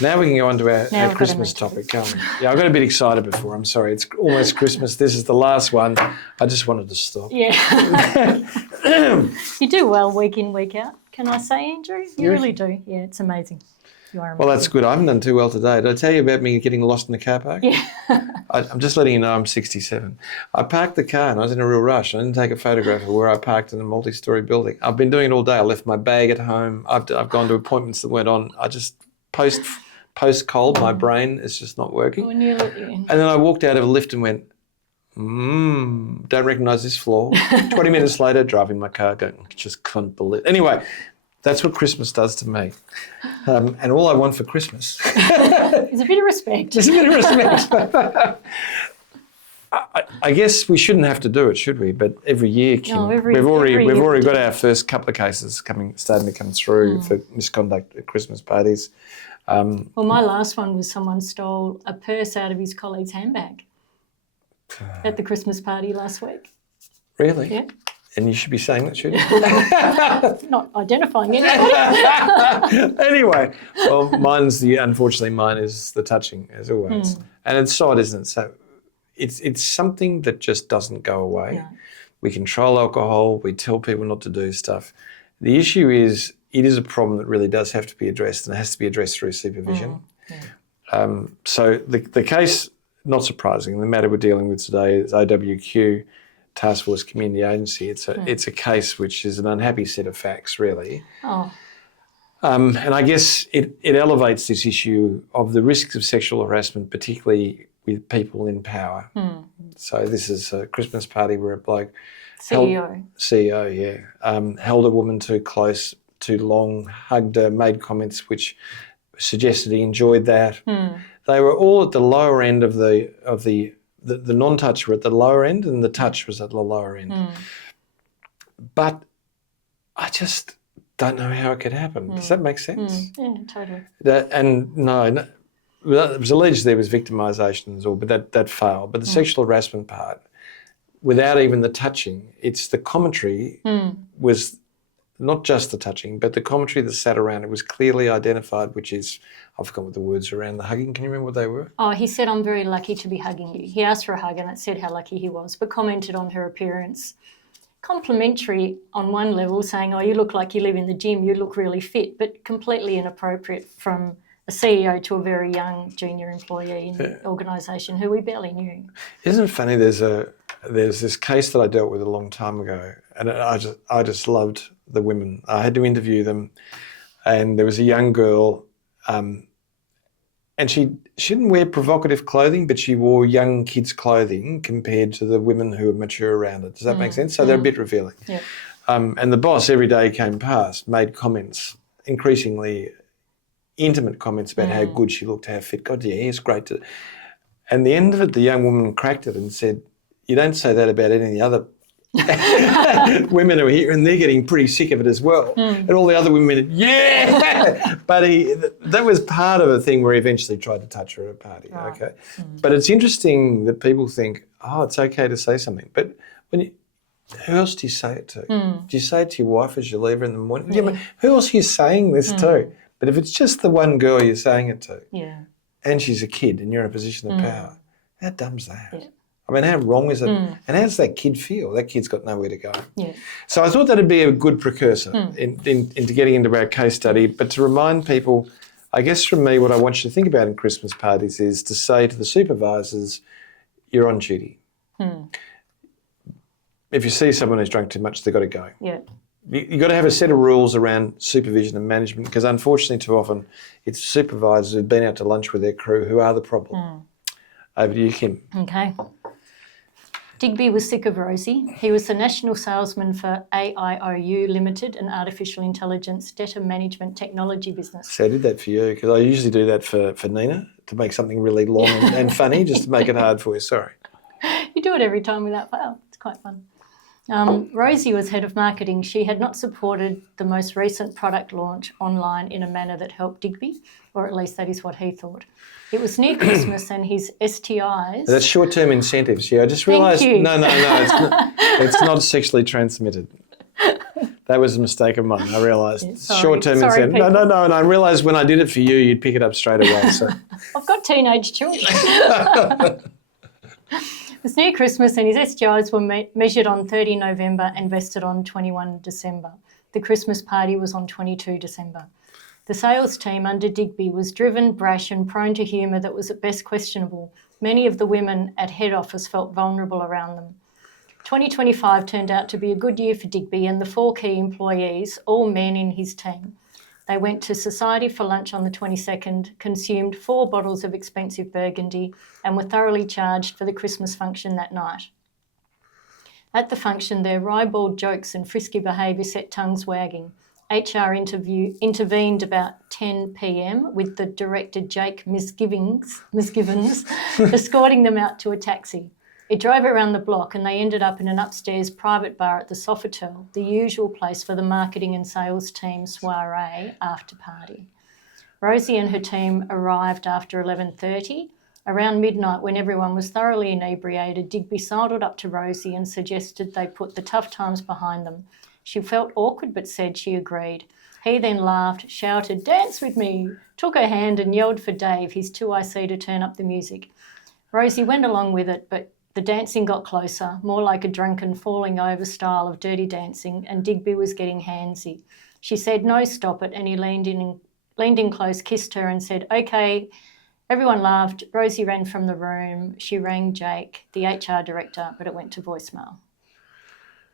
Now we can go on to our Now we've got Christmas to move topic, can't we? Yeah, I got a bit excited before. I'm sorry. It's almost Christmas. This is the last one. I just wanted to stop. Yeah. You do well week in, week out, can I say, Andrew? You really do. Yeah, it's amazing. You are amazing. Well, that's good. I haven't done too well today. Did I tell you about me getting lost in the car park? Yeah. I'm just letting you know I'm 67. I parked the car and I was in a real rush. I didn't take a photograph of where I parked in a multi-storey building. I've been doing it all day. I left my bag at home. I've gone to appointments that went on. I just post-cold, my brain is just not working. When you look, And then I walked out of a lift and went, don't recognise this floor. 20 minutes later, driving my car, going, just can't believe it. Anyway, that's what Christmas does to me. And all I want for Christmas There's a bit of respect. is a bit of respect. I guess we shouldn't have to do it, should we? But every year, Kim, we've already got our first couple of cases starting to come through for misconduct at Christmas parties. Well, my last one was someone stole a purse out of his colleague's handbag at the Christmas party last week. Really? Yeah. And you should be saying that, shouldn't you? Not identifying anybody. Anyway, well, unfortunately, mine is the touching, as always. And it's odd, isn't it? So it's something that just doesn't go away. No. We control alcohol. We tell people not to do stuff. The issue is it is a problem that really does have to be addressed, and it has to be addressed through supervision. So the case, not surprising, the matter we're dealing with today is OWQ, Task Force Community Agency. It's a case which is an unhappy set of facts, really. Oh. And I guess it elevates this issue of the risks of sexual harassment, particularly with people in power. So this is a Christmas party where a bloke CEO, held a woman too close, too long, hugged her, made comments which suggested he enjoyed that. They were all at the lower end of the non-touch were at the lower end and the touch was at the lower end. But I just don't know how it could happen. Does that make sense? Yeah, totally. It was alleged there was victimisation but that failed. But the sexual harassment part, without even the touching, it's the commentary was not just the touching, but the commentary that sat around it was clearly identified, which is, I've forgotten what the words around the hugging. Can you remember what they were? Oh, he said, "I'm very lucky to be hugging you." He asked for a hug and it said how lucky he was, but commented on her appearance. Complimentary on one level, saying, "Oh, you look like you live in the gym, you look really fit," but completely inappropriate from a CEO to a very young junior employee in the organisation who we barely knew. Isn't it funny? There's this case that I dealt with a long time ago, and I just loved the women. I had to interview them, and there was a young girl, and she didn't wear provocative clothing, but she wore young kids' clothing compared to the women who were mature around it. Does that make sense? So they're a bit revealing. Yeah. And the boss every day came past, made comments, increasingly intimate comments about how good she looked, how fit. God, your hair's great. And the end of it, the young woman cracked it and said, "You don't say that about any of the other women who are here, and they're getting pretty sick of it as well." And all the other women went, "Yeah!" But that was part of a thing where he eventually tried to touch her at a party, okay? But it's interesting that people think, oh, it's okay to say something. But who else do you say it to? Do you say it to your wife as you leave her in the morning? Yeah, but who else are you saying this to? But if it's just the one girl you're saying it to, and she's a kid and you're in a position of power, how dumb's that? Yeah. I mean, how wrong is it? And how does that kid feel? That kid's got nowhere to go. Yeah. So I thought that'd be a good precursor into getting into our case study. But to remind people, I guess from me, what I want you to think about in Christmas parties is to say to the supervisors, you're on duty. If you see someone who's drunk too much, they've got to go. Yeah. You've got to have a set of rules around supervision and management, because unfortunately too often it's supervisors who've been out to lunch with their crew who are the problem. Over to you, Kim. Okay. Digby was sick of Rosie. He was the national salesman for AIOU Limited, an artificial intelligence data management technology business. So I did that for you because I usually do that for Nina to make something really long and funny, just to make it hard for you. Sorry. You do it every time without fail. It's quite fun. Rosie was head of marketing. She had not supported the most recent product launch online in a manner that helped Digby, or at least that is what he thought. It was near Christmas and his STIs... That's short-term incentives. Yeah, I just realised... No, it's not sexually transmitted. That was a mistake of mine, I realised. Yeah, sorry. Short-term Sorry, incentive. No. And I realised when I did it for you, you'd pick it up straight away. So I've got teenage children. This new Christmas and his STIs were measured on 30 November and vested on 21 December. The Christmas party was on 22 December. The sales team under Digby was driven, brash and prone to humour that was at best questionable. Many of the women at head office felt vulnerable around them. 2025 turned out to be a good year for Digby and the 4 key employees, all men in his team. They went to Society for lunch on the 22nd, consumed 4 bottles of expensive Burgundy and were thoroughly charged for the Christmas function that night. At the function, their ribald jokes and frisky behaviour set tongues wagging. HR intervened about 10 p.m. with the director Jake Misgivens escorting them out to a taxi. It drove around the block and they ended up in an upstairs private bar at the Sofitel, the usual place for the marketing and sales team soiree after party. Rosie and her team arrived after 11:30. Around midnight, when everyone was thoroughly inebriated, Digby sidled up to Rosie and suggested they put the tough times behind them. She felt awkward but said she agreed. He then laughed, shouted, "Dance with me," took her hand and yelled for Dave, his 2IC, to turn up the music. Rosie went along with it, but the dancing got closer, more like a drunken falling over style of dirty dancing, and Digby was getting handsy. She said, "No, stop it," and he leaned in close, kissed her and said, "Okay." Everyone laughed. Rosie ran from the room. She rang Jake, the HR director, but it went to voicemail.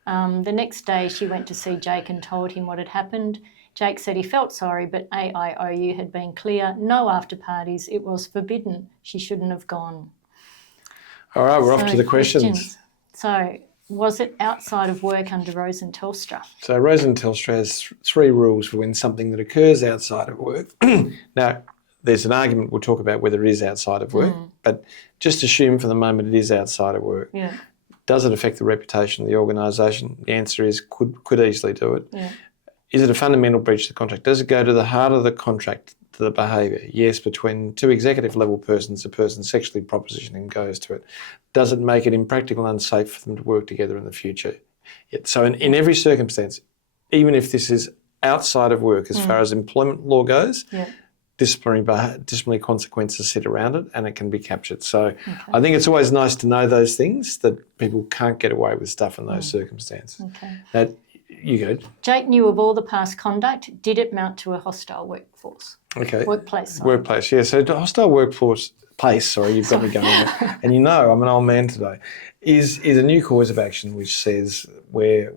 The next day, she went to see Jake and told him what had happened. Jake said he felt sorry, but AIOU had been clear, no after parties. It was forbidden. She shouldn't have gone. all right, we're off to the questions. So, was it outside of work under Rose and Telstra? So Rose and Telstra has 3 rules for when something that occurs outside of work. Now, there's an argument we'll talk about whether it is outside of work, but just assume for the moment it is outside of work. Yeah. Does it affect the reputation of the organisation? The answer is could easily do it. Yeah. Is it a fundamental breach of the contract? Does it go to the heart of the contract, to the behaviour? Yes, between 2 executive level persons, a person sexually propositioning goes to it. Does it make it impractical and unsafe for them to work together in the future? So in every circumstance, even if this is outside of work as far as employment law goes, disciplinary consequences sit around it and it can be captured. So I think it's always nice to know those things, that people can't get away with stuff in those circumstances. Okay. You go. Jake knew of all the past conduct. Did it mount to a hostile workforce? Okay. Workplace. Sorry. Workplace, yeah. So hostile workplace, you've got me going there. And you know, I'm an old man today, is a new cause of action which says where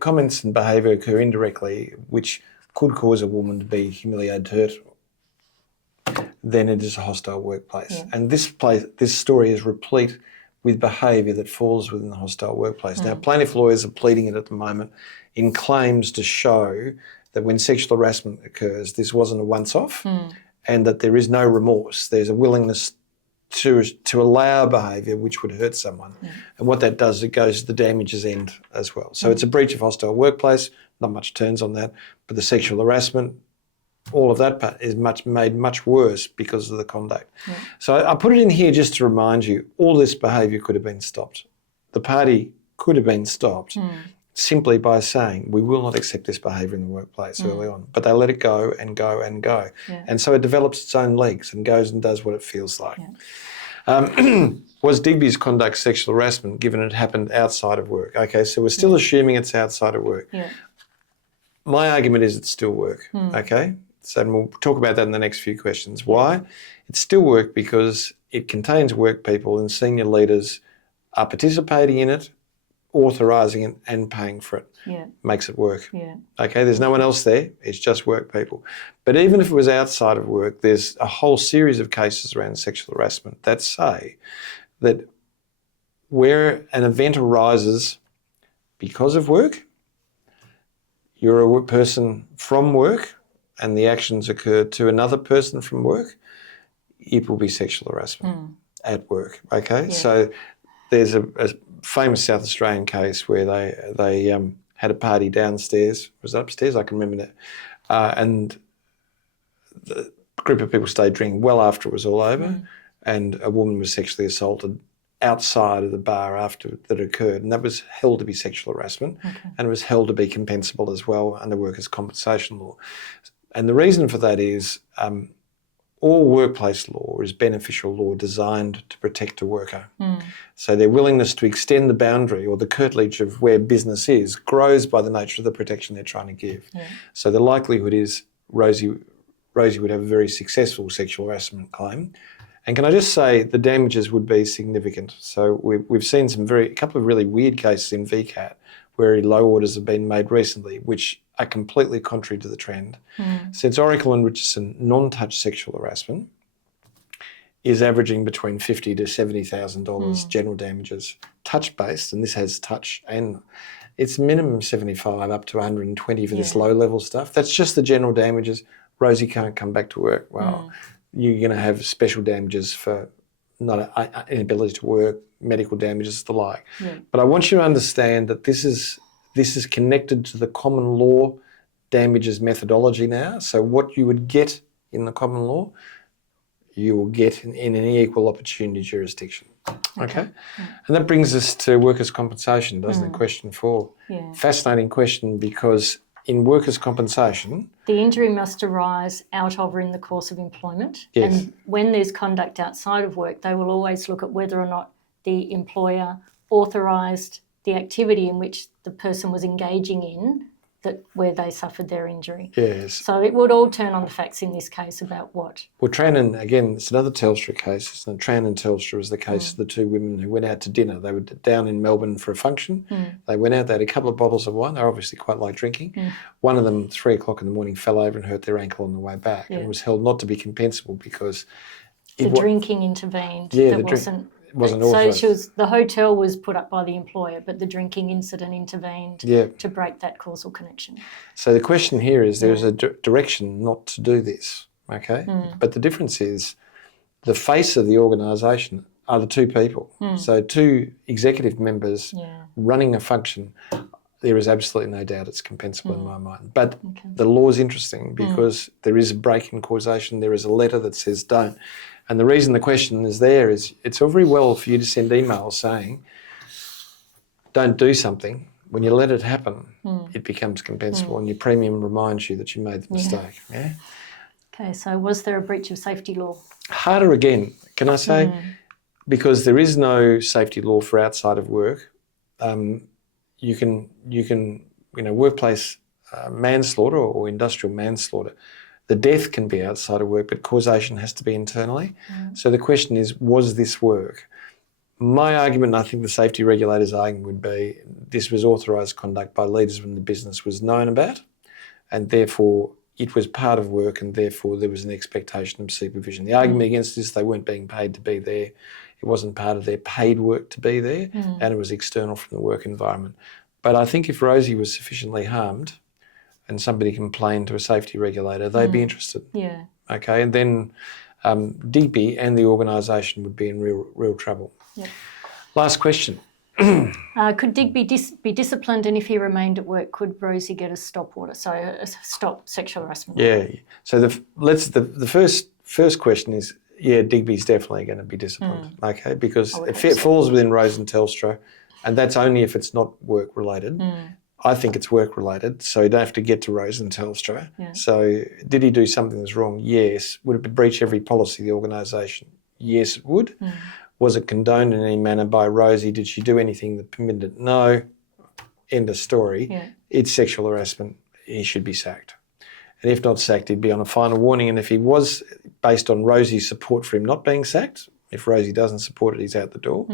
comments and behaviour occur indirectly which could cause a woman to be humiliated, hurt, then it is a hostile workplace. Yeah. And this story is replete with behaviour that falls within the hostile workplace. Now, plaintiff lawyers are pleading it at the moment in claims to show that when sexual harassment occurs, this wasn't a once-off and that there is no remorse. There's a willingness to allow behaviour which would hurt someone. And what that does, it goes to the damages end as well. So it's a breach of hostile workplace, not much turns on that, but the sexual harassment, all of that is made much worse because of the conduct. So I put it in here just to remind you, all this behaviour could have been stopped. The party could have been stopped simply by saying, we will not accept this behaviour in the workplace early on. But they let it go and go and go. Yeah. And so it develops its own legs and goes and does what it feels like. Yeah. Was Digby's conduct sexual harassment given it happened outside of work? Okay, so we're still assuming it's outside of work. Yeah. My argument is it's still work, okay? So we'll talk about that in the next few questions. Why? It's still work because it contains work people and senior leaders are participating in it, authorising it and paying for it. Yeah. Makes it work. Yeah. Okay, there's no one else there. It's just work people. But even if it was outside of work, there's a whole series of cases around sexual harassment that say that where an event arises because of work, you're a person from work and the actions occur to another person from work, it will be sexual harassment at work, okay? Yeah. So there's a famous South Australian case where they had a party downstairs. Was it upstairs? I can remember that. And the group of people stayed drinking well after it was all over and a woman was sexually assaulted outside of the bar after that occurred, and that was held to be sexual harassment, and it was held to be compensable as well under workers' compensation law. And the reason for that is all workplace law is beneficial law designed to protect a worker. So their willingness to extend the boundary or the curtilage of where business is grows by the nature of the protection they're trying to give. So the likelihood is Rosie would have a very successful sexual harassment claim. And can I just say the damages would be significant. So we've seen a couple of really weird cases in VCAT where low orders have been made recently, which are completely contrary to the trend. Since Oracle and Richardson, non-touch sexual harassment is averaging between $50,000 to $70,000 general damages. Touch-based, and this has touch, and it's minimum 75 up to 120 for this low-level stuff. That's just the general damages. Rosie can't come back to work. Well, you're going to have special damages for not inability to work, medical damages, the like. But I want you to understand that this is connected to the common law damages methodology now. So what you would get in the common law, you will get in any equal opportunity jurisdiction. Okay? And that brings us to workers' compensation, doesn't it? Question 4. Fascinating question, because in workers' compensation, the injury must arise out of or in the course of employment. And when there's conduct outside of work, they will always look at whether or not the employer authorised the activity in which the person was engaging in where they suffered their injury. So it would all turn on the facts in this case about what. Well, Tran and, again, it's another Telstra case. Isn't it? Tran and Telstra is the case of the two women who went out to dinner. They were down in Melbourne for a function. They went out, they had a couple of bottles of wine. They obviously quite like drinking. One of them, 3 o'clock in the morning, fell over and hurt their ankle on the way back and was held not to be compensable because... The drinking intervened. It wasn't authorised. So the hotel was put up by the employer, but the drinking incident intervened to break that causal connection. So the question here is there's a direction not to do this, okay? But the difference is the face of the organisation are the two people. So two executive members running a function, there is absolutely no doubt it's compensable in my mind. But the law is interesting because there is a break in causation. There is a letter that says don't. And the reason the question is there is it's all very well for you to send emails saying don't do something. When you let it happen, it becomes compensable and your premium reminds you that you made the mistake. Okay, so was there a breach of safety law? Harder again, can I say? Because there is no safety law for outside of work. You can workplace manslaughter or industrial manslaughter. The death can be outside of work, but causation has to be internally. So the question is, was this work? My argument, and I think the safety regulator's argument would be, this was authorised conduct by leaders when the business was known about, and therefore it was part of work, and therefore there was an expectation of supervision. The argument against this, they weren't being paid to be there. It wasn't part of their paid work to be there, and it was external from the work environment. But I think if Rosie was sufficiently harmed, and somebody complained to a safety regulator, they'd be interested. Okay, and then Digby and the organisation would be in real trouble. Last question. Could Digby be disciplined, and if he remained at work, could Rosie get a stop order? So a stop sexual harassment order? So the first question is, Digby's definitely going to be disciplined. Okay, because it falls within Rose and Telstra, and that's only if it's not work related. I think it's work-related, so you don't have to get to Rose and Telstra. So did he do something that was wrong? Yes. Would it breach every policy of the organisation? Yes, it would. Was it condoned in any manner by Rosie? Did she do anything that permitted it? No. End of story. It's sexual harassment. He should be sacked. And if not sacked, he'd be on a final warning. And if he was, based on Rosie's support for him not being sacked, if Rosie doesn't support it, he's out the door.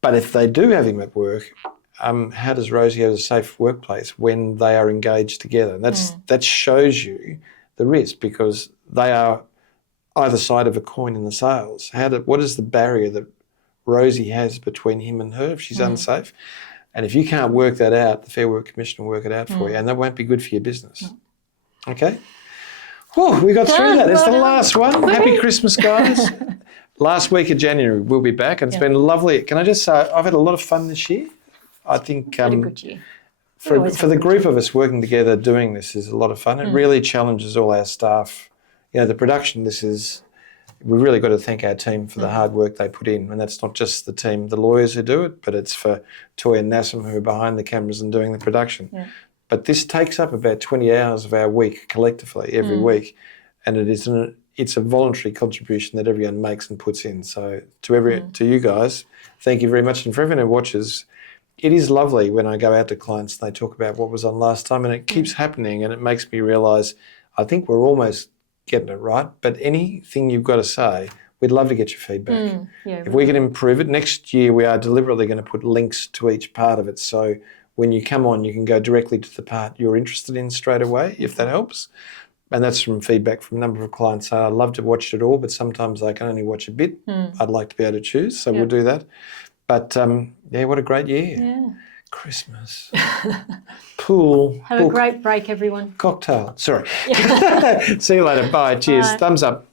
But if they do have him at work... how does Rosie have a safe workplace when they are engaged together? And that shows you the risk, because they are either side of a coin in the sales. What is the barrier that Rosie has between him and her if she's unsafe? And if you can't work that out, the Fair Work Commission will work it out for you, and that won't be good for your business. Okay? Whew, we got through that. It's the last one. Happy Christmas, guys. Last week of January, we'll be back, and it's been lovely. Can I just say, I've had a lot of fun this year. I think a good year. For the group of us working together doing this is a lot of fun. It really challenges all our staff. The production, we've really got to thank our team for the hard work they put in. And that's not just the team, the lawyers who do it, but it's for Toy and Nassim who are behind the cameras and doing the production. Yeah. But this takes up about 20 hours of our week collectively every week. And it's a voluntary contribution that everyone makes and puts in. So to you guys, thank you very much. And for everyone who watches, it is lovely when I go out to clients and they talk about what was on last time, and it keeps happening, and it makes me realise I think we're almost getting it right. But anything you've got to say, we'd love to get your feedback. If we can improve it, next year we are deliberately going to put links to each part of it. So when you come on, you can go directly to the part you're interested in straight away, if that helps. And that's from feedback from a number of clients. I love to watch it all, but sometimes I can only watch a bit. I'd like to be able to choose, so we'll do that. But what a great year. Yeah. Christmas. Pool. Have a great break, everyone. Cocktail. Sorry. See you later. Bye. Cheers. Bye. Thumbs up.